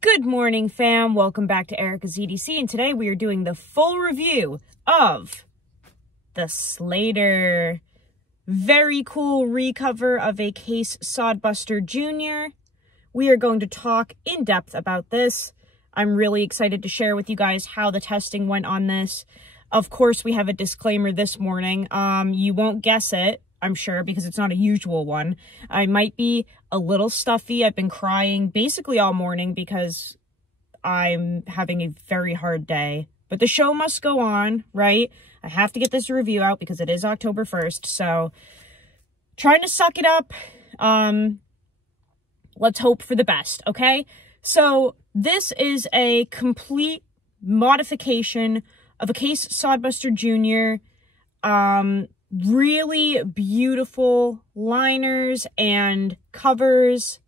Good morning, fam. Welcome back to Erica's EDC, and today we are doing the full review of the Slater. Very cool recover of a case Sodbuster Jr. We are going to talk in depth about this. I'm really excited to share with you guys how the testing went on this. Of course, we have a disclaimer this morning. You won't guess it, I'm sure, because it's not a usual one. I might be a little stuffy. I've been crying basically all morning because I'm having a very hard day. But the show must go on, right? I have to get this review out because it is October 1st. So, trying to suck it up. Let's hope for the best, okay? So, this is a complete modification of a case Sodbuster Jr. Really beautiful liners and covers.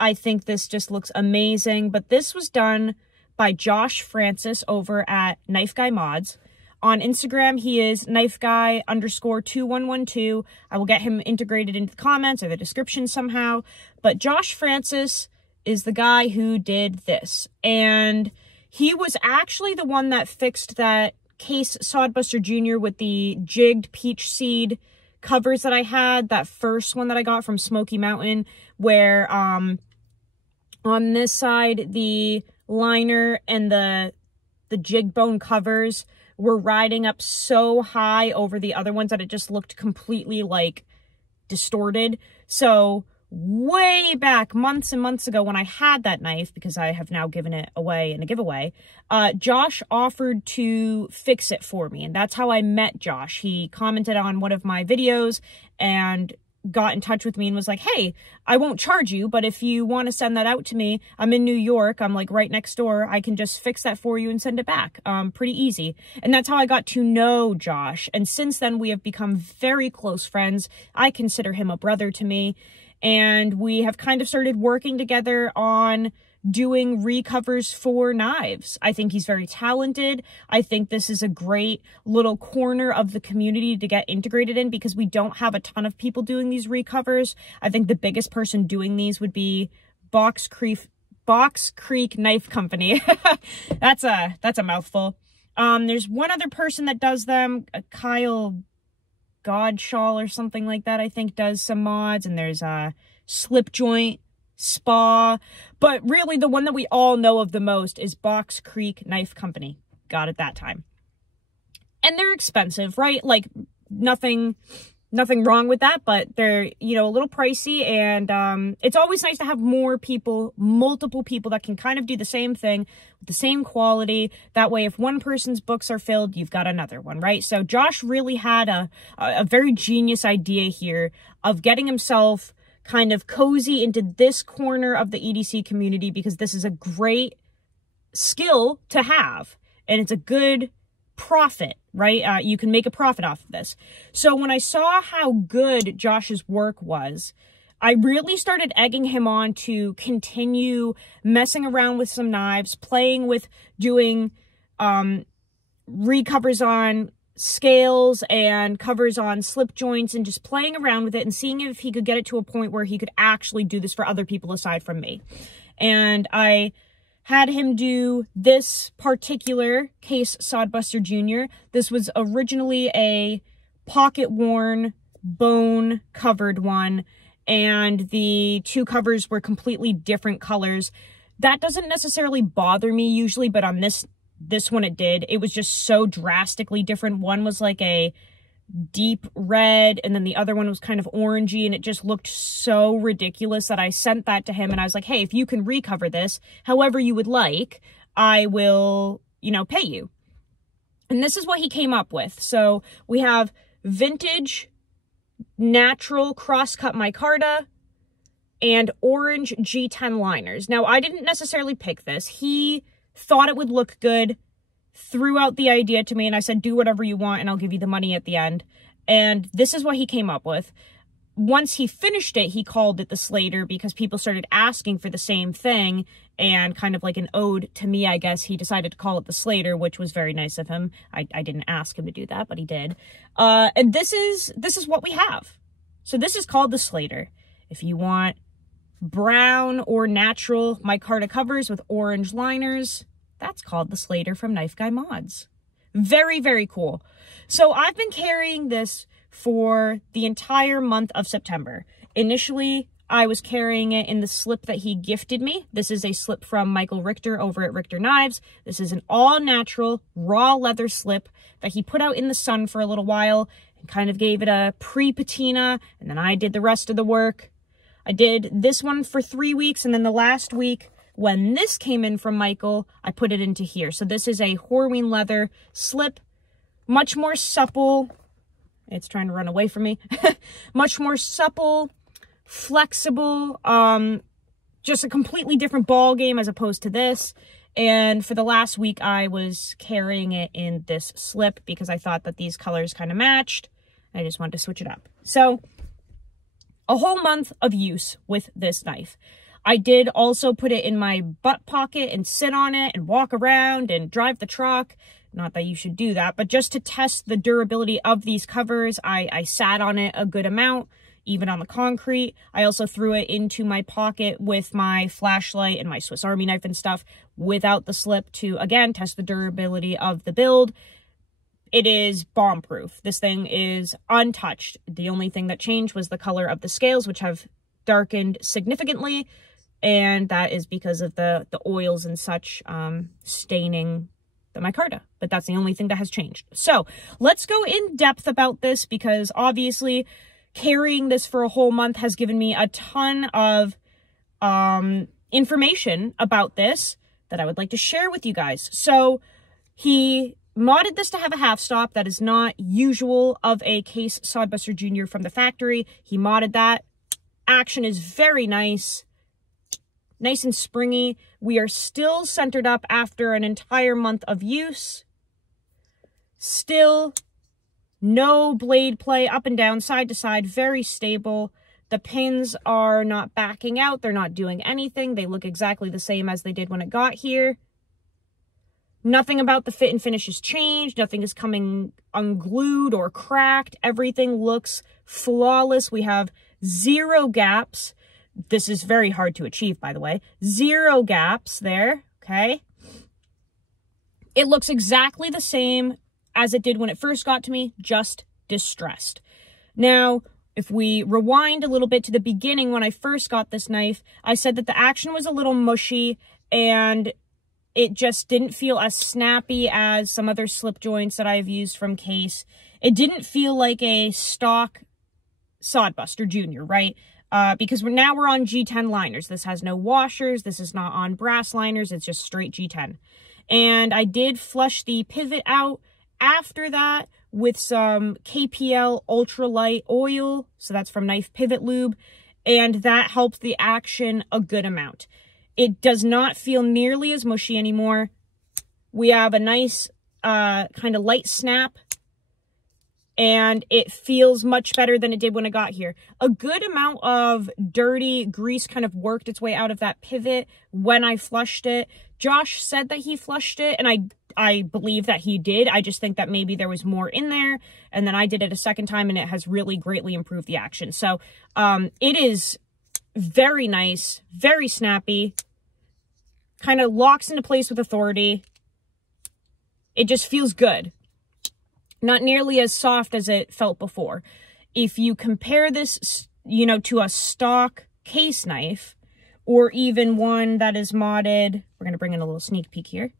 I think this just looks amazing. But this was done by Josh Francis over at KnifeGuy Mods. On Instagram, he is KnifeGuy_2112. I will get him integrated into the comments or the description somehow. But Josh Francis is the guy who did this. And he was actually the one that fixed that case Sodbuster Jr. with the jigged peach seed covers that I had. That first one that I got from Smoky Mountain, where on this side, the liner and the jig bone covers were riding up so high over the other ones that it just looked completely like distorted. So way back, months and months ago, when I had that knife, because I have now given it away in a giveaway, Josh offered to fix it for me, and that's how I met Josh. He commented on one of my videos and got in touch with me and was like, hey, I won't charge you, but if you want to send that out to me, I'm in New York, I'm like right next door, I can just fix that for you and send it back. Pretty easy. And that's how I got to know Josh, and since then we have become very close friends. I consider him a brother to me. And we have kind of started working together on doing recovers for knives. I think he's very talented. I think this is a great little corner of the community to get integrated in because we don't have a ton of people doing these recovers. I think the biggest person doing these would be Box Creek Knife Company. That's a mouthful. There's one other person that does them, Kyle Godshaw or something like that, I think, does some mods, and there's a Slip Joint Spa, but really the one that we all know of the most is Box Creek Knife Company. Got it that time. And they're expensive, right? Like, nothing wrong with that, but they're, you know, a little pricey, and it's always nice to have more people, multiple people that can kind of do the same thing with the same quality. That way, if one person's books are filled, you've got another one, right? So Josh really had a very genius idea here of getting himself kind of cozy into this corner of the EDC community, because this is a great skill to have, and it's a good profit, right? You can make a profit off of this. So when I saw how good Josh's work was, I really started egging him on to continue messing around with some knives, playing with doing recovers on scales and covers on slip joints, and just playing around with it and seeing if he could get it to a point where he could actually do this for other people aside from me. And I had him do this particular case Sodbuster Jr. This was originally a pocket-worn, bone-covered one, and the two covers were completely different colors. That doesn't necessarily bother me usually, but on this one it did. It was just so drastically different. One was like a deep red, and then the other one was kind of orangey, and it just looked so ridiculous that I sent that to him, and I was like, hey, if you can recover this however you would like, I will, you know, pay you. And this is what he came up with. So we have vintage natural cross-cut micarta and orange G10 liners. Now, I didn't necessarily pick this. He thought it would look good, threw out the idea to me, and I said, do whatever you want and I'll give you the money at the end. And this is what he came up with. Once he finished it, he called it the Slater because people started asking for the same thing, and kind of like an ode to me, I guess, he decided to call it the Slater, which was very nice of him. I didn't ask him to do that, but he did. And this is what we have. So this is called the Slater. If you want brown or natural micarta covers with orange liners. That's called the Slater from KnifeGuy Mods. Very, very cool. So I've been carrying this for the entire month of September. Initially, I was carrying it in the slip that he gifted me. This is a slip from Michael Richter over at Richter Knives. This is an all-natural, raw leather slip that he put out in the sun for a little while and kind of gave it a pre-patina, and then I did the rest of the work. I did this one for 3 weeks, and then the last week, when this came in from Michael, I put it into here. So this is a Horween leather slip, much more supple. It's trying to run away from me. Much more supple, flexible, just a completely different ball game as opposed to this. And for the last week, I was carrying it in this slip because I thought that these colors kind of matched. I just wanted to switch it up. So a whole month of use with this knife. I did also put it in my butt pocket and sit on it and walk around and drive the truck. Not that you should do that, but just to test the durability of these covers, I sat on it a good amount, even on the concrete. I also threw it into my pocket with my flashlight and my Swiss Army knife and stuff without the slip to, again, test the durability of the build. It is bomb-proof. This thing is untouched. The only thing that changed was the color of the scales, which have darkened significantly, and that is because of the oils and such staining the micarta, but that's the only thing that has changed. So let's go in depth about this because obviously carrying this for a whole month has given me a ton of information about this that I would like to share with you guys. So he modded this to have a half stop. That is not usual of a Case Sodbuster Jr. from the factory. He modded that. Action is very nice. Nice and springy. We are still centered up after an entire month of use. Still no blade play up and down, side to side, very stable. The pins are not backing out. They're not doing anything. They look exactly the same as they did when it got here. Nothing about the fit and finish has changed. Nothing is coming unglued or cracked. Everything looks flawless. We have 0 gaps. This is very hard to achieve, by the way. 0 gaps there, okay? It looks exactly the same as it did when it first got to me, just distressed. Now, if we rewind a little bit to the beginning when I first got this knife, I said that the action was a little mushy and it just didn't feel as snappy as some other slip joints that I've used from Case. It didn't feel like a stock Sodbuster Jr., right? Because now we're on G10 liners. This has no washers. This is not on brass liners. It's just straight G10. And I did flush the pivot out after that with some KPL ultralight oil. So that's from Knife Pivot Lube. And that helped the action a good amount. It does not feel nearly as mushy anymore. We have a nice kind of light snap. And it feels much better than it did when it got here. A good amount of dirty grease kind of worked its way out of that pivot when I flushed it. Josh said that he flushed it, and I believe that he did. I just think that maybe there was more in there, and then I did it a second time, and it has really greatly improved the action. So it is very nice, very snappy, kind of locks into place with authority. It just feels good. Not nearly as soft as it felt before. If you compare this, you know, to a stock Case knife, or even one that is modded, we're going to bring in a little sneak peek here,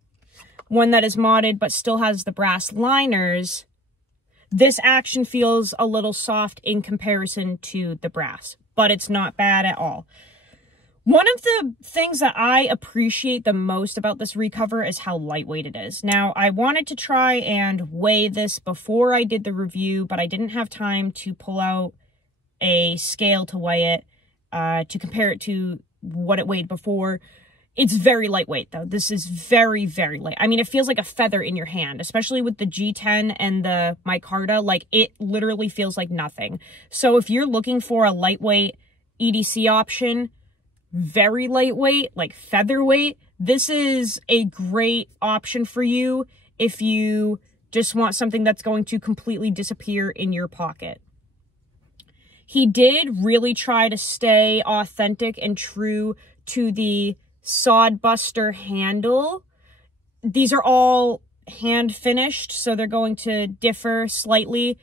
one that is modded but still has the brass liners, this action feels a little soft in comparison to the brass, but it's not bad at all. One of the things that I appreciate the most about this recover is how lightweight it is. Now, I wanted to try and weigh this before I did the review, but I didn't have time to pull out a scale to weigh it, to compare it to what it weighed before. It's very lightweight, though. This is very, very light. I mean, it feels like a feather in your hand, especially with the G10 and the micarta. Like, it literally feels like nothing. So if you're looking for a lightweight EDC option, very lightweight, like featherweight, this is a great option for you if you just want something that's going to completely disappear in your pocket. He did really try to stay authentic and true to the Sodbuster handle. These are all hand finished, so they're going to differ slightly.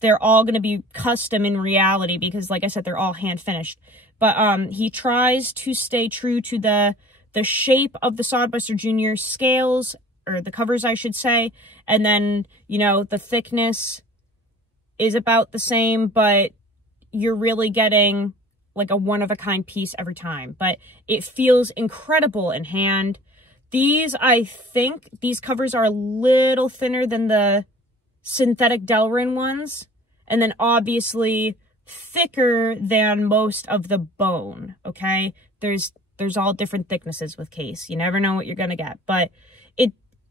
They're all going to be custom in reality because, like I said, they're all hand finished. But he tries to stay true to the shape of the Sodbuster Jr. scales, or the covers, I should say. And then, you know, the thickness is about the same, but you're really getting like a one-of-a-kind piece every time. But it feels incredible in hand. These, I think, these covers are a little thinner than the synthetic Delrin ones. And then obviously thicker than most of the bone, okay? There's all different thicknesses with case. You never know what you're going to get. But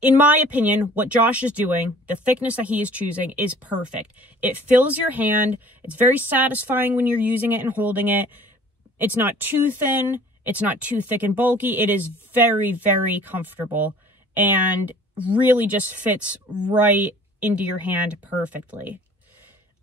in my opinion, what Josh is doing, the thickness that he is choosing is perfect. It fills your hand. It's very satisfying when you're using it and holding it. It's not too thin. It's not too thick and bulky. It is very, very comfortable and really just fits right into your hand perfectly.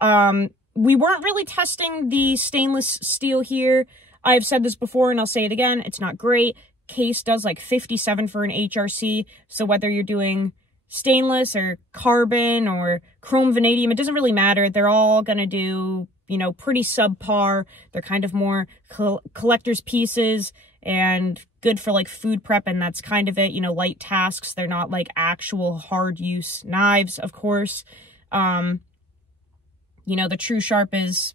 We weren't really testing the stainless steel here. I've said this before and I'll say it again. It's not great. Case does like 57 for an HRC. So whether you're doing stainless or carbon or chrome vanadium, it doesn't really matter. They're all going to do, you know, pretty subpar. They're kind of more collector's pieces and good for like food prep. And that's kind of it, you know, light tasks. They're not like actual hard use knives, of course. You know, the True Sharp is,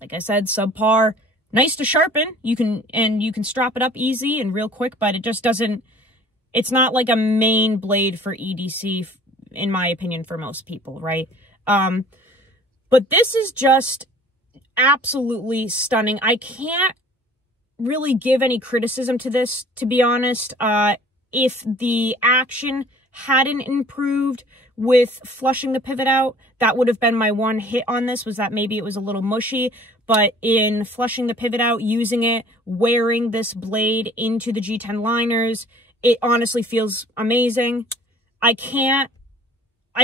like I said, subpar. Nice to sharpen. You can strap it up easy and real quick, but it just doesn't, it's not like a main blade for EDC, in my opinion, for most people, right? But this is just absolutely stunning. I can't really give any criticism to this, to be honest. If the action hadn't improved with flushing the pivot out, that would have been my one hit on this, was that maybe it was a little mushy. But in flushing the pivot out, using it, wearing this blade into the G10 liners, it honestly feels amazing. I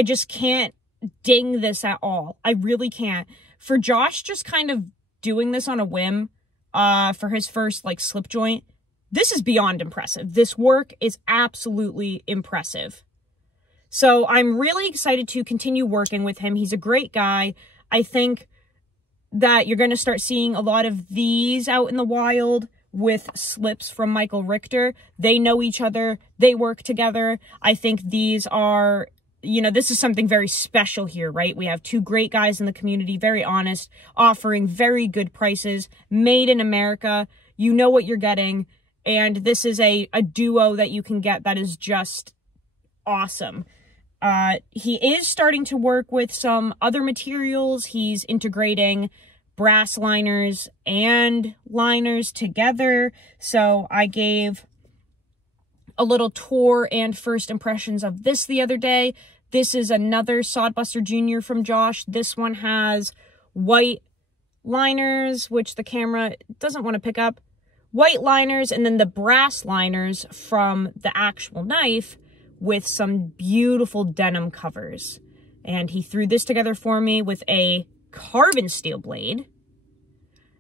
just can't ding this at all. I really can't. For Josh just kind of doing this on a whim, for his first like slip joint, this is beyond impressive. This work is absolutely impressive. So I'm really excited to continue working with him. He's a great guy. I think that you're going to start seeing a lot of these out in the wild with slips from Michael Richter. They know each other. They work together. I think these are, you know, this is something very special here, right? We have two great guys in the community, very honest, offering very good prices, made in America. You know what you're getting. And this is a duo that you can get that is just awesome. He is starting to work with some other materials. He's integrating brass liners and liners together. So I gave a little tour and first impressions of this the other day. This is another Sodbuster Jr. from Josh. This one has white liners, which the camera doesn't want to pick up. White liners, and then the brass liners from the actual knife with some beautiful denim covers. And he threw this together for me with a carbon steel blade.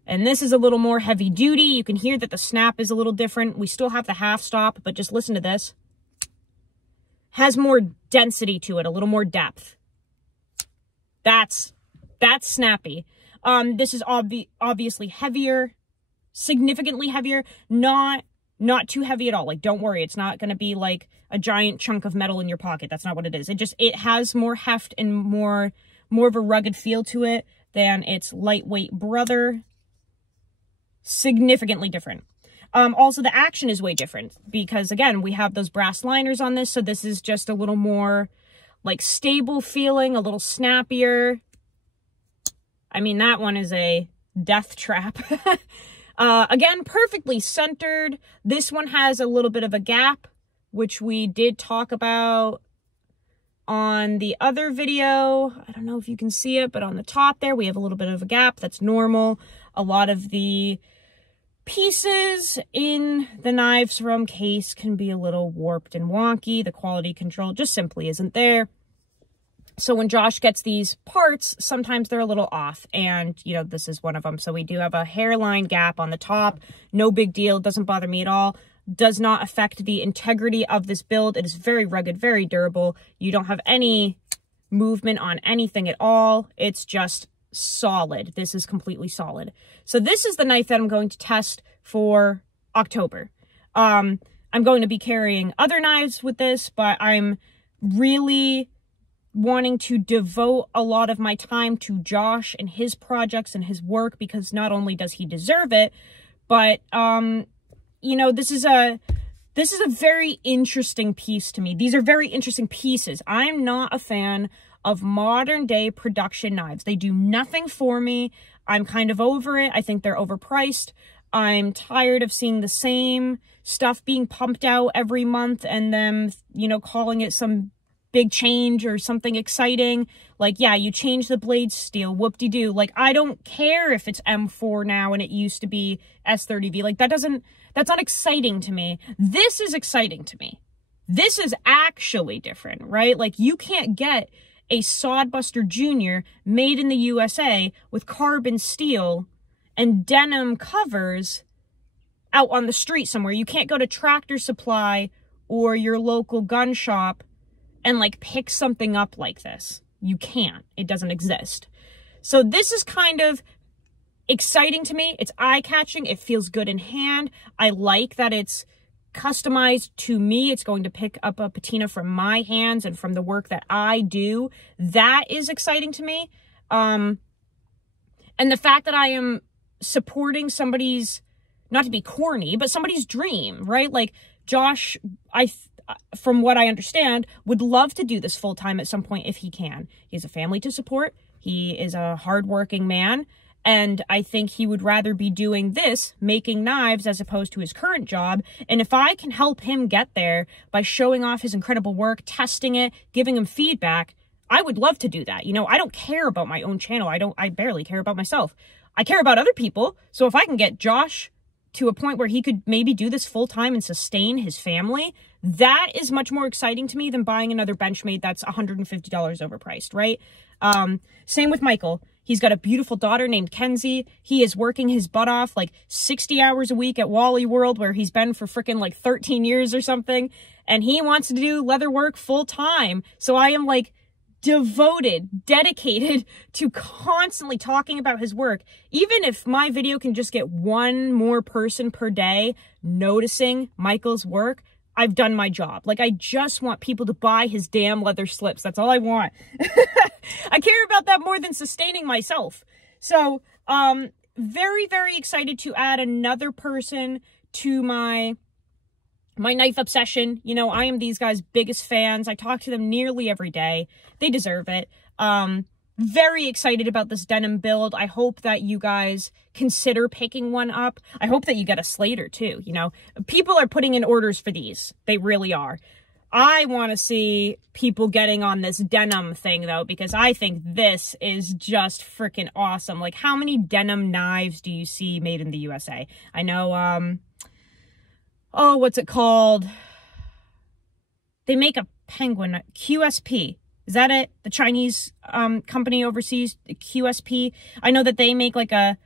And this is a little more heavy duty. You can hear that the snap is a little different. We still have the half stop, but just listen to this. Has more density to it, a little more depth. That's snappy. This is obviously heavier, significantly heavier, not too heavy at all. Like, don't worry, it's not going to be like a giant chunk of metal in your pocket. That's not what it is. It has more heft and more of a rugged feel to it than its lightweight brother. Significantly different. Also, the action is way different because, again, we have those brass liners on this, so this is just a little more like stable feeling, a little snappier. I mean, that one is a death trap. Again, perfectly centered. This one has a little bit of a gap, which we did talk about on the other video. I don't know if you can see it, but on the top there, we have a little bit of a gap. That's normal. A lot of the pieces in the knives from Case can be a little warped and wonky. The quality control just simply isn't there. So when Josh gets these parts, sometimes they're a little off, and, you know, this is one of them. So we do have a hairline gap on the top. No big deal. Doesn't bother me at all. Does not affect the integrity of this build. It is very rugged, very durable. You don't have any movement on anything at all. It's just solid. This is completely solid. So this is the knife that I'm going to test for October. I'm going to be carrying other knives with this, but I'm really wanting to devote a lot of my time to Josh and his projects and his work, because not only does he deserve it, but you know, this is a very interesting piece to me. These are very interesting pieces. I'm not a fan of modern day production knives. They do nothing for me. I'm kind of over it. I think they're overpriced. I'm tired of seeing the same stuff being pumped out every month and them, you know, calling it some big change or something exciting. Like, yeah, you change the blade steel, whoop-de-doo. Like, I don't care if it's M4 now and it used to be S30V. Like, that's not exciting to me. This is exciting to me. This is actually different, right? Like, you can't get a Sodbuster Jr. made in the USA with carbon steel and denim covers out on the street somewhere. You can't go to Tractor Supply or your local gun shop and like pick something up like this. You can't. It doesn't exist. So this is kind of exciting to me. It's eye-catching. It feels good in hand. I like that it's customized to me. It's going to pick up a patina from my hands and from the work that I do. That is exciting to me. And the fact that I am supporting somebody's, not to be corny, but somebody's dream, right? Like Josh, from what I understand, would love to do this full-time at some point if he can. He has a family to support. He is a hardworking man. And I think he would rather be doing this, making knives, as opposed to his current job. And if I can help him get there by showing off his incredible work, testing it, giving him feedback, I would love to do that. You know, I don't care about my own channel. I barely care about myself. I care about other people. So if I can get Josh to a point where he could maybe do this full-time and sustain his family, that is much more exciting to me than buying another Benchmade that's $150 overpriced, right? Same with Michael. He's got a beautiful daughter named Kenzie. He is working his butt off like 60 hours a week at Wally World, where he's been for freaking like 13 years or something. And he wants to do leather work full-time. So I am like devoted, dedicated to constantly talking about his work. Even if my video can just get one more person per day noticing Michael's work, I've done my job. Like, I just want people to buy his damn leather slips. That's all I want. I care about that more than sustaining myself. So, very, very excited to add another person to my knife obsession. You know, I am these guys' biggest fans. I talk to them nearly every day. They deserve it. Very excited about this denim build. I hope that you guys consider picking one up. I hope that you get a Slater too. You know, people are putting in orders for these. They really are. I want to see people getting on this denim thing though, because I think this is just freaking awesome. Like, how many denim knives do you see made in the USA? I know, oh, what's it called? They make a penguin, QSP. Is that it? The Chinese company overseas, QSP. I know that they make like a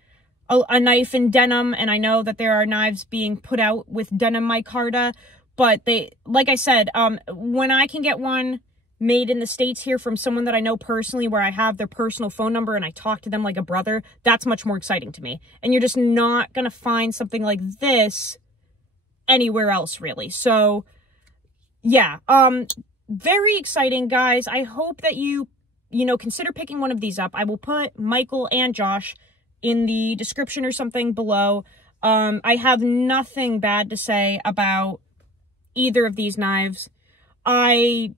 knife in denim, and I know that there are knives being put out with denim micarta. But they, like I said, when I can get one made in the States here from someone that I know personally, where I have their personal phone number and I talk to them like a brother, that's much more exciting to me. And you're just not going to find something like this anywhere else, really. So, yeah, very exciting, guys. I hope that you consider picking one of these up. I will put Michael and Josh in the description or something below. I have nothing bad to say about either of these knives. I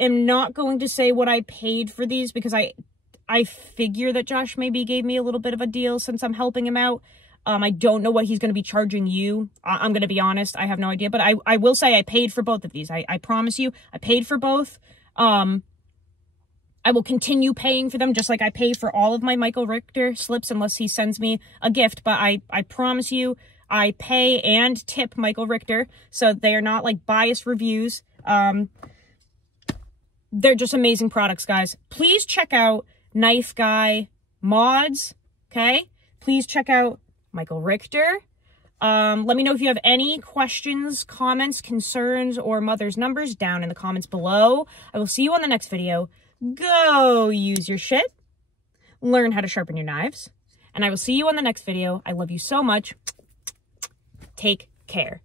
am not going to say what I paid for these, because I figure that Josh maybe gave me a little bit of a deal since I'm helping him out. I don't know what he's going to be charging you. I'm going to be honest. I have no idea. But I will say I paid for both of these. I promise you, I paid for both. I will continue paying for them, just like I pay for all of my Michael Richter slips unless he sends me a gift. But I promise you, I pay and tip Michael Richter, so they are not like biased reviews. they're just amazing products, guys. Please check out KnifeGuy mods, okay? Please check out Michael Richter. Let me know if you have any questions, comments, concerns, or mother's numbers down in the comments below. I will see you on the next video. Go use your shit. Learn how to sharpen your knives. And I will see you on the next video. I love you so much. Take care.